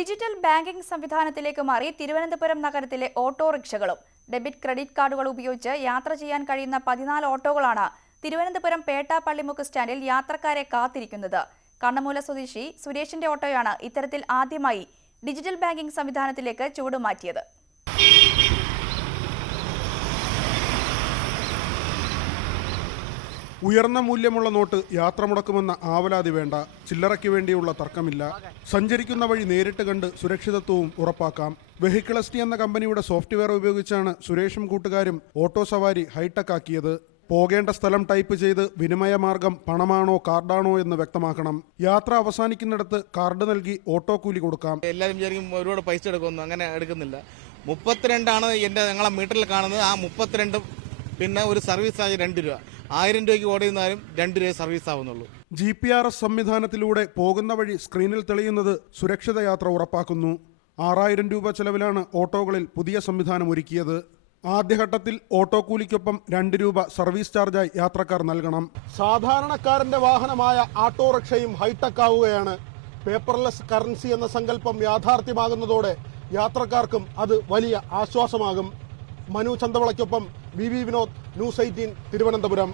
Digital banking സംവിധാനത്തിലേക്ക് മാറി തിരുവനന്തപുരം നഗരത്തിലെ ഓട്ടോറിക്ഷകളും ഡെബിറ്റ് ക്രെഡിറ്റ് കാർഡുകൾ ഉപയോഗിച്ച് യാത്ര ചെയ്യാൻ കഴിയുന്ന 14 ഓട്ടോകളാണ് തിരുവനന്തപുരം പേട്ട പള്ളിമുക്ക് സ്റ്റാൻഡിൽ യാത്രക്കാരെ കാത്തിരിക്കുന്നത്. കണ്ണമൂല സ്വദേശി സുരേഷിന്റെ ഓട്ടോയാണ് ഇത്തരത്തിൽ ആദ്യമായി ഡിജിറ്റൽ ബാങ്കിംഗ് സംവിധാനത്തിലേക്ക് ചുവടുമാറ്റിയത്. ഉയർന്ന മൂല്യമുള്ള നോട്ട് യാത്ര മുടക്കുമെന്ന ആവലാതി വേണ്ട. ചില്ലറയ്ക്ക് വേണ്ടിയുള്ള തർക്കമില്ല. സഞ്ചരിക്കുന്ന വഴി നേരിട്ട് കണ്ട് സുരക്ഷിതത്വവും ഉറപ്പാക്കാം. വെഹിക്കിളസ്റ്റി എന്ന കമ്പനിയുടെ സോഫ്റ്റ്വെയർ ഉപയോഗിച്ചാണ് സുരേഷും കൂട്ടുകാരും ഓട്ടോ സവാരി ഹൈടെക് ആക്കിയത്. പോകേണ്ട സ്ഥലം ടൈപ്പ് ചെയ്ത് വിനിമയ മാർഗം പണമാണോ കാർഡാണോ എന്ന് വ്യക്തമാക്കണം. യാത്ര അവസാനിക്കുന്നിടത്ത് കാർഡ് നൽകി ഓട്ടോ കൂലി കൊടുക്കാം. എല്ലാവരും വിചാരിക്കും ഒരുപാട് പൈസ എടുക്കുമെന്ന്. അങ്ങനെ എടുക്കുന്നില്ല. 32 ഞങ്ങളെ മീറ്ററിൽ കാണുന്നത്. ആ 32 പിന്നെ ഒരു സർവീസ് ചാർജ് 2 രൂപ. 1000 രൂപയ്ക്ക് ഓടിയിരുന്നാലും 2 രൂപ സർവീസ് ആവുന്നുള്ളൂ. GPS സംവിധാനത്തിലൂടെ പോകുന്ന വഴി സ്ക്രീനിൽ തെളിയുന്നത് സുരക്ഷിത യാത്ര ഉറപ്പാക്കുന്നു. 6000 രൂപ ചെലവിലാണ് ഓട്ടോകളിൽ പുതിയ സംവിധാനം ഒരുക്കിയത്. ആദ്യഘട്ടത്തിൽ ഓട്ടോ കൂലിക്കൊപ്പം 2 രൂപ സർവീസ് ചാർജായി യാത്രക്കാർ നൽകണം. സാധാരണക്കാരന്റെ വാഹനമായ ഓട്ടോറിക്ഷയും ഹൈടെക് ആവുകയാണ്. പേപ്പർലെസ് കറൻസി എന്ന സങ്കല്പം യാഥാർത്ഥ്യമാകുന്നതോടെ യാത്രക്കാർക്കും അത് വലിയ ആശ്വാസമാകും. മനു ചന്തവളയ്ക്കൊപ്പം BV വിനോദ്, ന്യൂസ് 18 തിരുവനന്തപുരം.